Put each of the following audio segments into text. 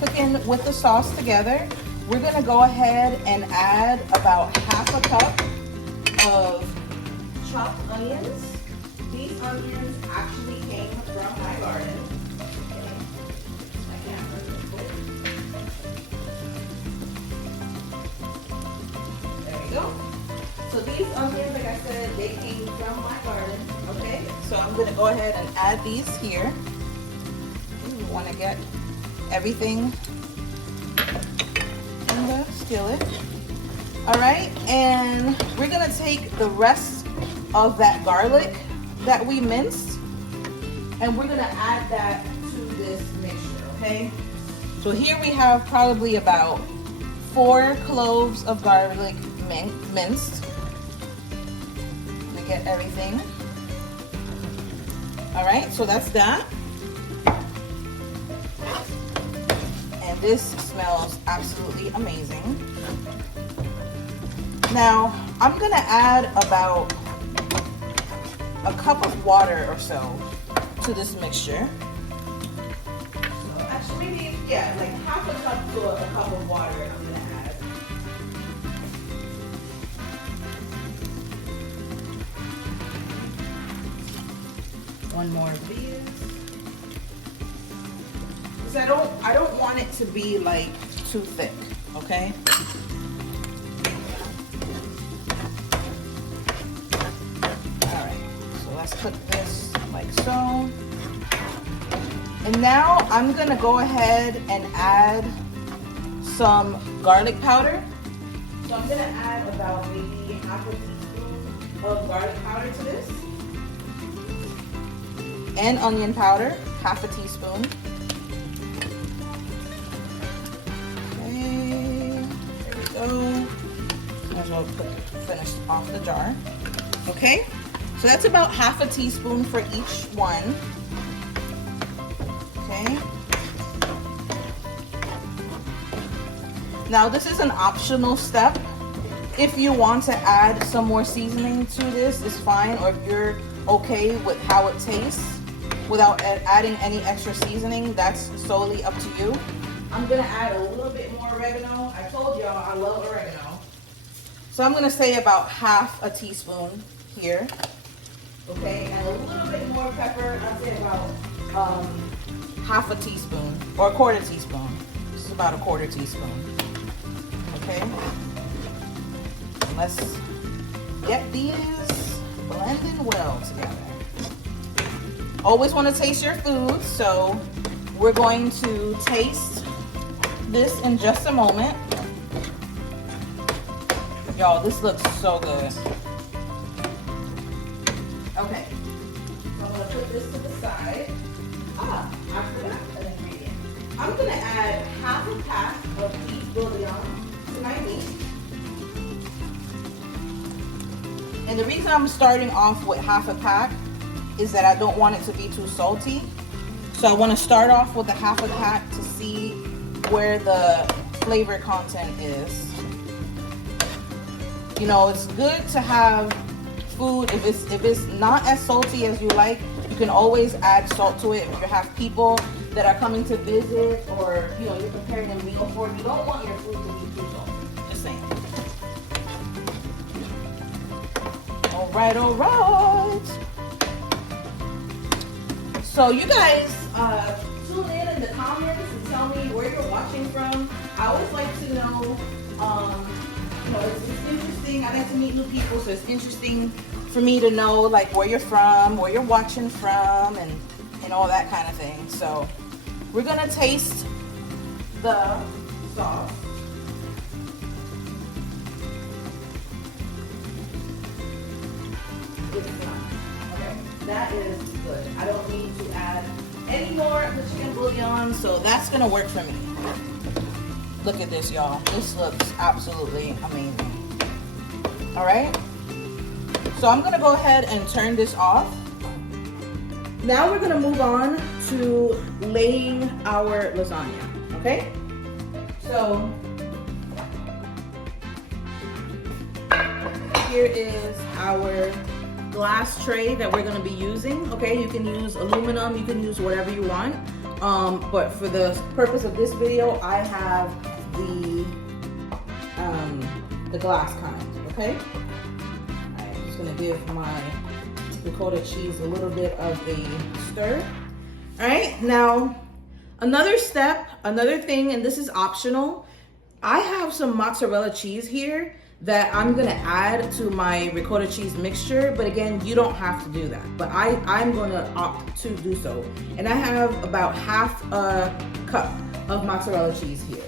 cooking with the sauce together, we're gonna go ahead and add about half a cup of chopped onions. These onions actually came from my garden. There we go. So these onions, like I said, they came from my garden. Okay, so I'm gonna go ahead and add these here. We want to get everything in the skillet. All right, and we're gonna take the rest of that garlic that we minced, and we're gonna add that to this mixture. Okay, so here we have probably about 4 cloves of garlic minced. Get everything. All right, so that's that. And this smells absolutely amazing. Now, I'm gonna add about a cup of water or so to this mixture. So actually, maybe, yeah, like half a cup to a cup of water I'm gonna add. One more of these. Because I don't want it to be like too thick, okay? Alright, so let's cook this like so. And now I'm gonna go ahead and add some garlic powder. So I'm gonna add about maybe half a teaspoon of garlic powder to this. And onion powder, half a teaspoon. Okay, there we go. Might as well finish off the jar. Okay, so that's about half a teaspoon for each one. Okay. Now this is an optional step. If you want to add some more seasoning to this, it's fine, or if you're okay with how it tastes without adding any extra seasoning, that's solely up to you. I'm gonna add a little bit more oregano. I told y'all I love oregano. So I'm gonna say about half a teaspoon here. Okay, and a little bit more pepper. I'd say about half a teaspoon or a quarter teaspoon. This is about a quarter teaspoon. Okay, let's get these blending well together. Always want to taste your food, so we're going to taste this in just a moment. Y'all, this looks so good. Okay, so I'm going to put this to the side. I forgot an ingredient. I'm going to add half a pack of beef bouillon to my meat. And the reason I'm starting off with half a pack is that I don't want it to be too salty. So I want to start off with a half a pack to see where the flavor content is. You know, it's good to have food, if it's not as salty as you like, you can always add salt to it. If you have people that are coming to visit, or you know, you're preparing a meal for, you don't want your food to be too salty. Just saying. All right. So you guys tune in the comments and tell me where you're watching from. I always like to know, you know, it's interesting. I like to meet new people, so it's interesting for me to know like where you're from, where you're watching from, and all that kind of thing. So we're gonna taste the sauce. Okay, that is good. I don't need to add any more of the chicken bouillon, so that's gonna work for me. Look at this, y'all. This looks absolutely amazing. All right, so I'm gonna go ahead and turn this off. Now we're gonna move on to laying our lasagna, okay? So here is our glass tray that we're gonna be using, okay? You can use aluminum, you can use whatever you want. But for the purpose of this video, I have the glass kind, okay? All right, I'm just gonna give my ricotta cheese a little bit of a stir. All right, now another step, another thing, and this is optional. I have some mozzarella cheese here that I'm gonna add to my ricotta cheese mixture, but again, you don't have to do that, but I'm gonna opt to do so. And I have about half a cup of mozzarella cheese here.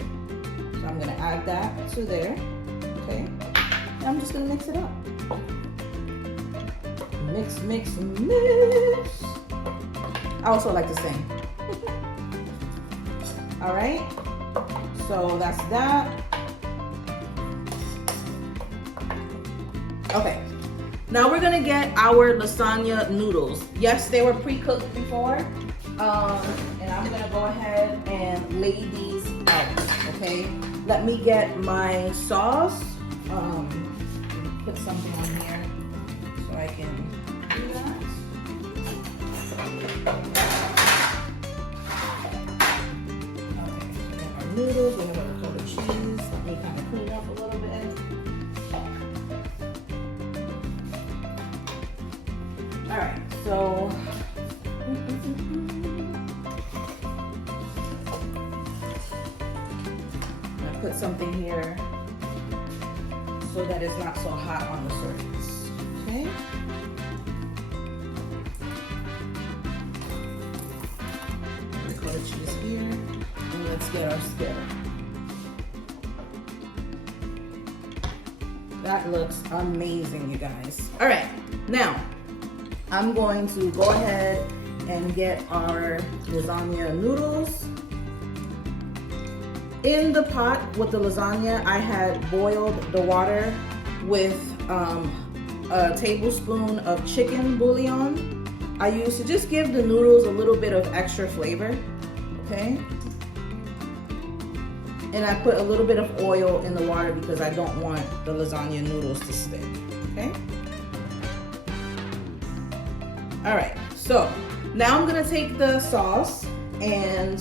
So I'm gonna add that to there, okay? And I'm just gonna mix it up. Mix, mix, mix. I also like to sing. All right, so that's that. Okay, now we're gonna get our lasagna noodles. Yes, they were pre-cooked before, and I'm gonna go ahead and lay these out, okay? Let me get my sauce. Put something on here so I can do that. Okay, we have our noodles, we have our ricotta cheese. Let me kind of clean up a little bit. All right, so I'm gonna put something here so that it's not so hot on the surface, okay? Ricotta cheese here, and let's get our skill. That looks amazing, you guys. All right, now, I'm going to go ahead and get our lasagna noodles. In the pot with the lasagna, I had boiled the water with a tablespoon of chicken bouillon. I used to just give the noodles a little bit of extra flavor, okay? And I put a little bit of oil in the water because I don't want the lasagna noodles to stick, okay? All right, so now I'm gonna take the sauce and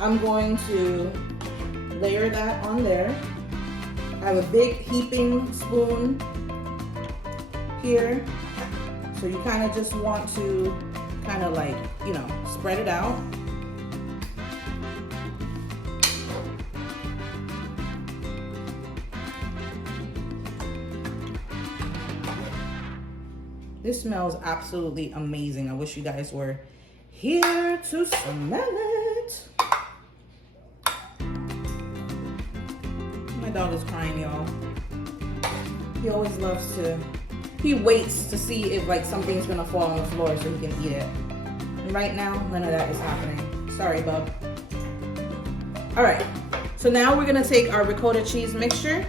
I'm going to layer that on there. I have a big heaping spoon here. So you kind of just want to kind of like, you know, spread it out. This smells absolutely amazing. I wish you guys were here to smell it. My dog is crying, y'all. He always loves to, he waits to see if like something's gonna fall on the floor so he can eat it. And right now, none of that is happening. Sorry, bub. All right, so now we're gonna take our ricotta cheese mixture.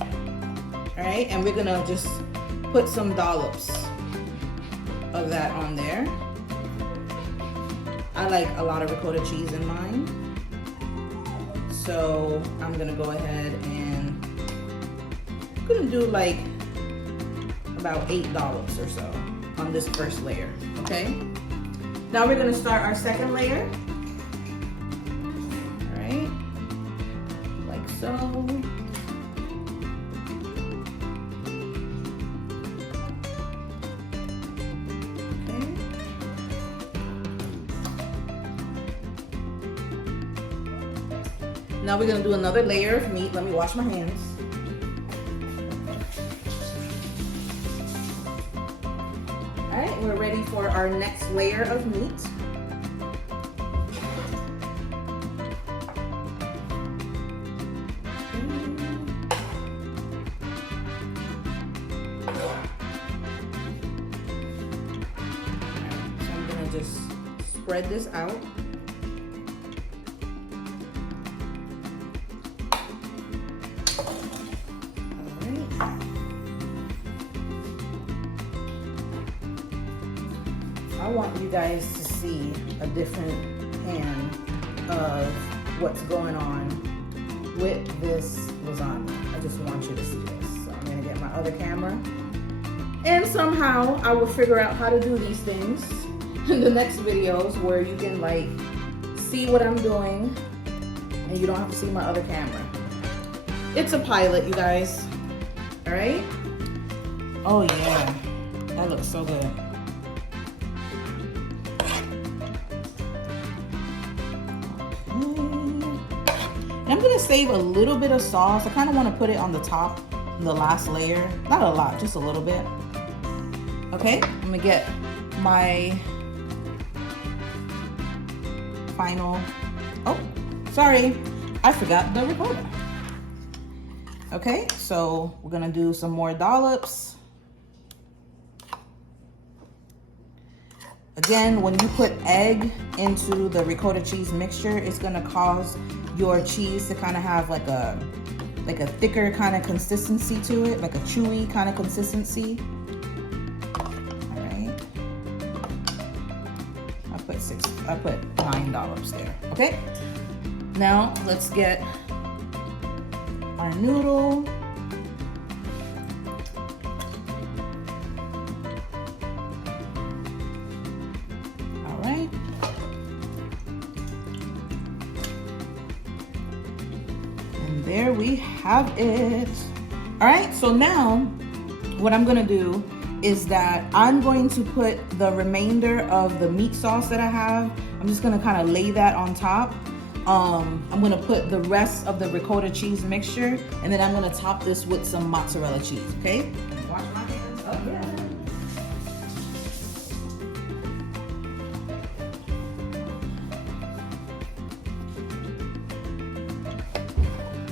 All right, and we're gonna just put some dollops of that on there. I like a lot of ricotta cheese in mine. So I'm gonna go ahead and I'm gonna do like about 8 dollops or so on this first layer, okay? Now we're gonna start our second layer. All right, like so. Now we're gonna do another layer of meat. Let me wash my hands. All right, we're ready for our next layer of meat. So I'm gonna just spread this out. I want you guys to see a different pan of what's going on with this lasagna. I just want you to see this. So I'm gonna get my other camera and somehow I will figure out how to do these things. the next videos where you can like see what I'm doing and you don't have to see my other camera. It's a pilot, you guys. All right. Oh yeah, that looks so good. And I'm gonna save a little bit of sauce. I kind of want to put it on the top, the last layer. Not a lot, just a little bit. Okay, I'm gonna get my final, oh, sorry, I forgot the ricotta. Okay, so we're gonna do some more dollops. Again, when you put egg into the ricotta cheese mixture, it's gonna cause your cheese to kind of have like a thicker kind of consistency to it, like a chewy kind of consistency. All right. I put 9 dollops there. Okay. Now let's get our noodle. All right. And there we have it. All right, so now what I'm gonna do is that I'm going to put the remainder of the meat sauce that I have, I'm just gonna kind of lay that on top. I'm gonna put the rest of the ricotta cheese mixture, and then I'm gonna top this with some mozzarella cheese, okay? Wash my hands. Oh, yeah.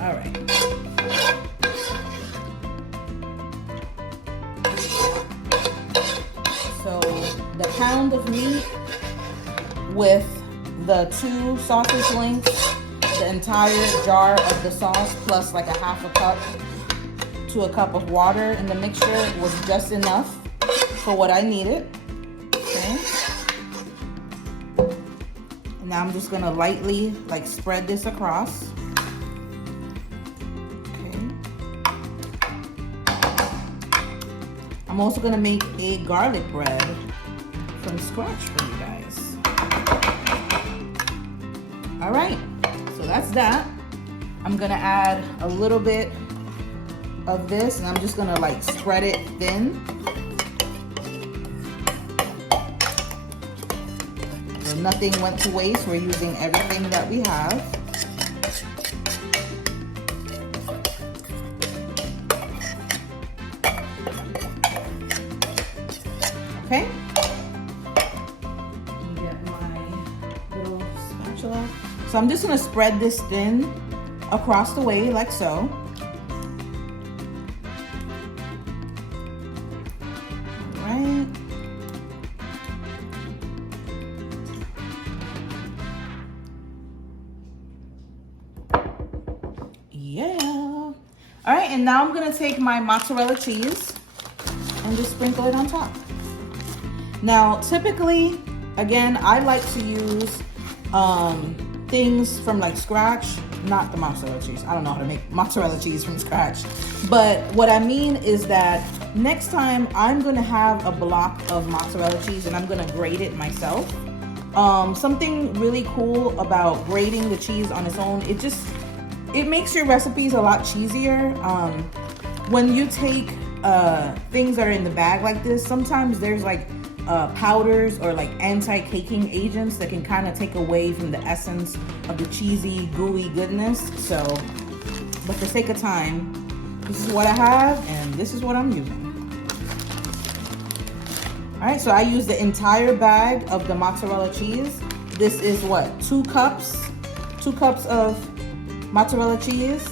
All right. So the pound of meat with the 2 sausage links, the entire jar of the sauce, plus like a half a cup to a cup of water in the mixture was just enough for what I needed. Okay. Now I'm just gonna lightly like spread this across. I'm also gonna make a garlic bread from scratch for you guys. All right, so that's that. I'm gonna add a little bit of this, and I'm just gonna like spread it thin. So nothing went to waste. We're using everything that we have. Okay. Let me get my little spatula. So I'm just gonna spread this thin across the way like so. All right. Yeah. All right, and now I'm gonna take my mozzarella cheese and just sprinkle it on top. Now, typically, again, I like to use things from like scratch, not the mozzarella cheese. I don't know how to make mozzarella cheese from scratch. But what I mean is that next time I'm gonna have a block of mozzarella cheese and I'm gonna grate it myself. Something really cool about grating the cheese on its own, it makes your recipes a lot cheesier. When you take things that are in the bag like this, sometimes there's like powders or like anti-caking agents that can kind of take away from the essence of the cheesy, gooey goodness. So, but for sake of time, this is what I have and this is what I'm using. All right, so I use the entire bag of the mozzarella cheese. This is what, 2 cups? 2 cups of mozzarella cheese,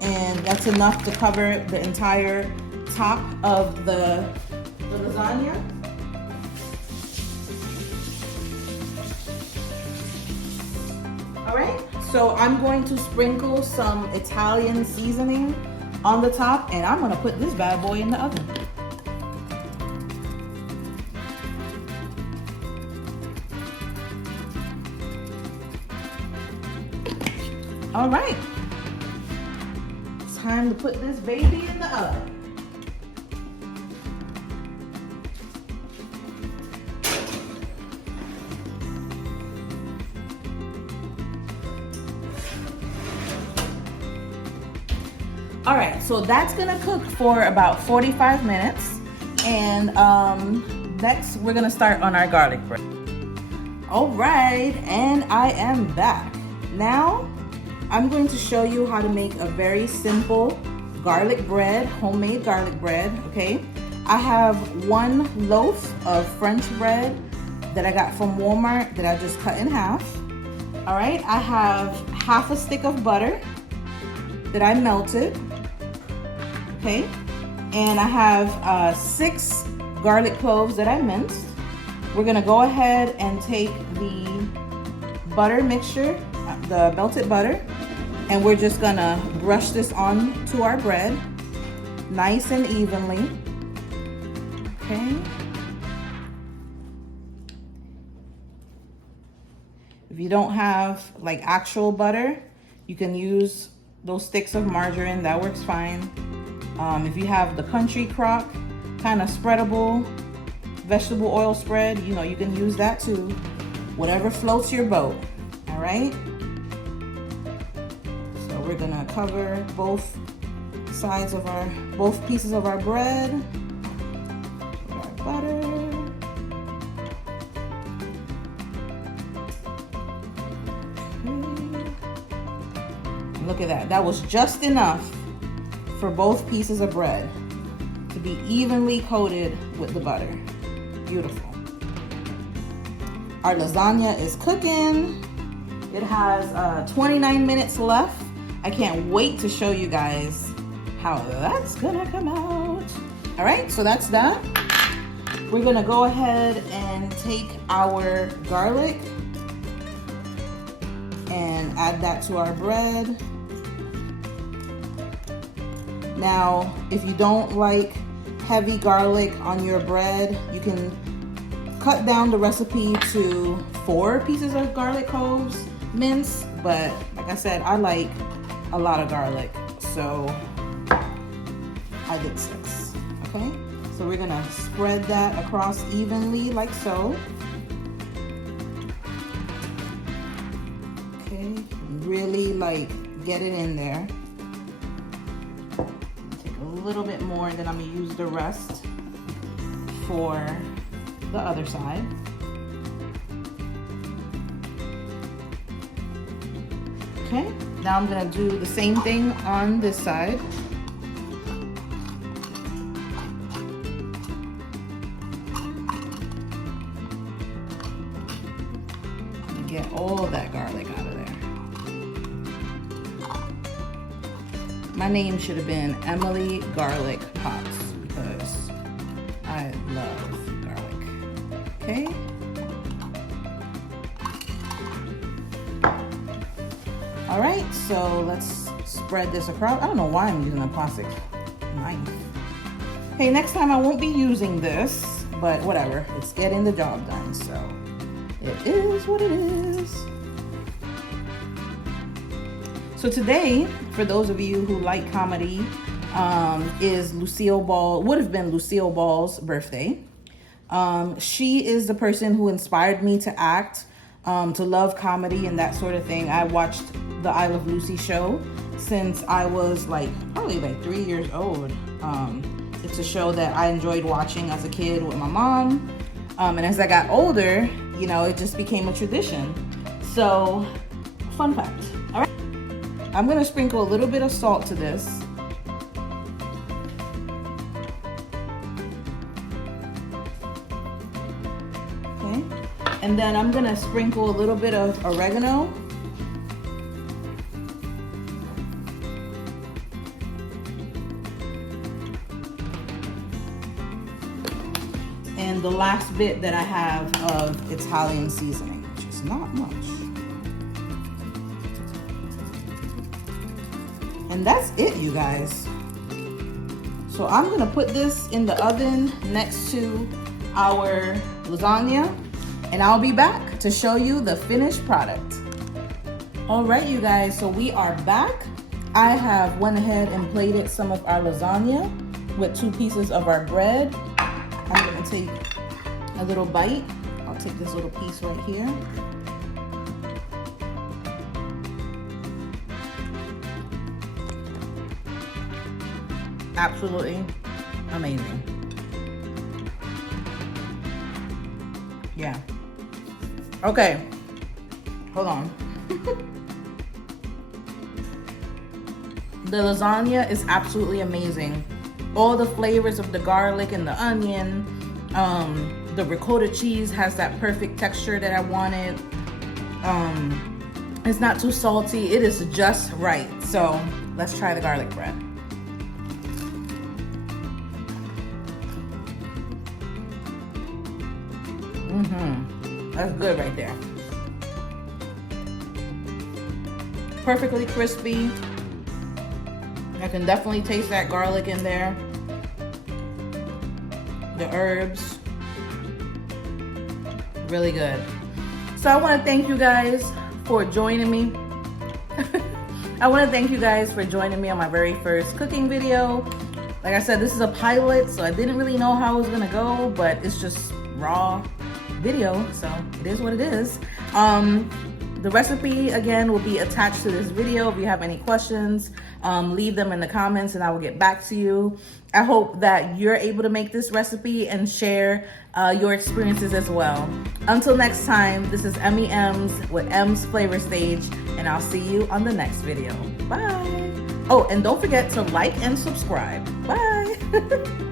and that's enough to cover the entire top of the lasagna. All right, so I'm going to sprinkle some Italian seasoning on the top, and I'm gonna put this bad boy in the oven. All right, it's time to put this baby in the oven. All right, so that's gonna cook for about 45 minutes. And next we're gonna start on our garlic bread. All right, and I am back. Now, I'm going to show you how to make a very simple garlic bread, homemade garlic bread, okay? I have 1 loaf of French bread that I got from Walmart that I just cut in half. All right, I have half a stick of butter that I melted, okay? And I have 6 garlic cloves that I minced. We're gonna go ahead and take the butter mixture, the melted butter, and we're just gonna brush this on to our bread, nice and evenly, okay? If you don't have like actual butter, you can use those sticks of margarine, that works fine. If you have the country crock, kind of spreadable vegetable oil spread, you know, you can use that too. Whatever floats your boat, all right? So we're gonna cover both sides of both pieces of our bread with our butter. Look at that. That was just enough for both pieces of bread to be evenly coated with the butter. Beautiful. Our lasagna is cooking. It has 29 minutes left. I can't wait to show you guys how that's gonna come out. All right, so that's that. We're gonna go ahead and take our garlic and add that to our bread. Now, if you don't like heavy garlic on your bread, you can cut down the recipe to 4 pieces of garlic cloves minced, but like I said, I like a lot of garlic, so I did 6, okay? So we're gonna spread that across evenly like so. Okay, really like get it in there. A little bit more, and then I'm gonna use the rest for the other side. Okay, now I'm gonna do the same thing on this side. Get all that garlic out of there. My name should have been Emily Garlic Pots because I love garlic. Okay. All right, so let's spread this across. I don't know why I'm using a plastic knife. Okay, next time I won't be using this, but whatever. It's getting the job done, so it is what it is. So today, for those of you who like comedy, is would have been Lucille Ball's birthday. She is the person who inspired me to act, to love comedy and that sort of thing. I watched the I Love Lucy show since I was probably 3 years old. It's a show that I enjoyed watching as a kid with my mom. And as I got older, you know, it just became a tradition. So, fun fact. All right. I'm gonna sprinkle a little bit of salt to this. Okay. And then I'm gonna sprinkle a little bit of oregano. And the last bit that I have of Italian seasoning, which is not much. And that's it, you guys. So I'm gonna put this in the oven next to our lasagna, and I'll be back to show you the finished product. All right, you guys, so we are back. I have went ahead and plated some of our lasagna with 2 pieces of our bread. I'm gonna take a little bite. I'll take this little piece right here. Absolutely amazing. Yeah. Okay. Hold on. The lasagna is absolutely amazing. All the flavors of the garlic and the onion, the ricotta cheese has that perfect texture that I wanted. It's not too salty. It is just right. So let's try the garlic bread. That's good right there. Perfectly crispy. I can definitely taste that garlic in there. The herbs. Really good. So I want to thank you guys for joining me. I want to thank you guys for joining me on my very first cooking video. Like I said, this is a pilot, so I didn't really know how it was gonna go, but it's just raw video, so it is what it is. The recipe again will be attached to this video. If you have any questions, leave them in the comments and I will get back to you. I hope that you're able to make this recipe and share your experiences as well. Until next time, this is Emmy M's with M's Flavor Stage, and I'll see you on the next video. Bye. Oh, and don't forget to like and subscribe. Bye.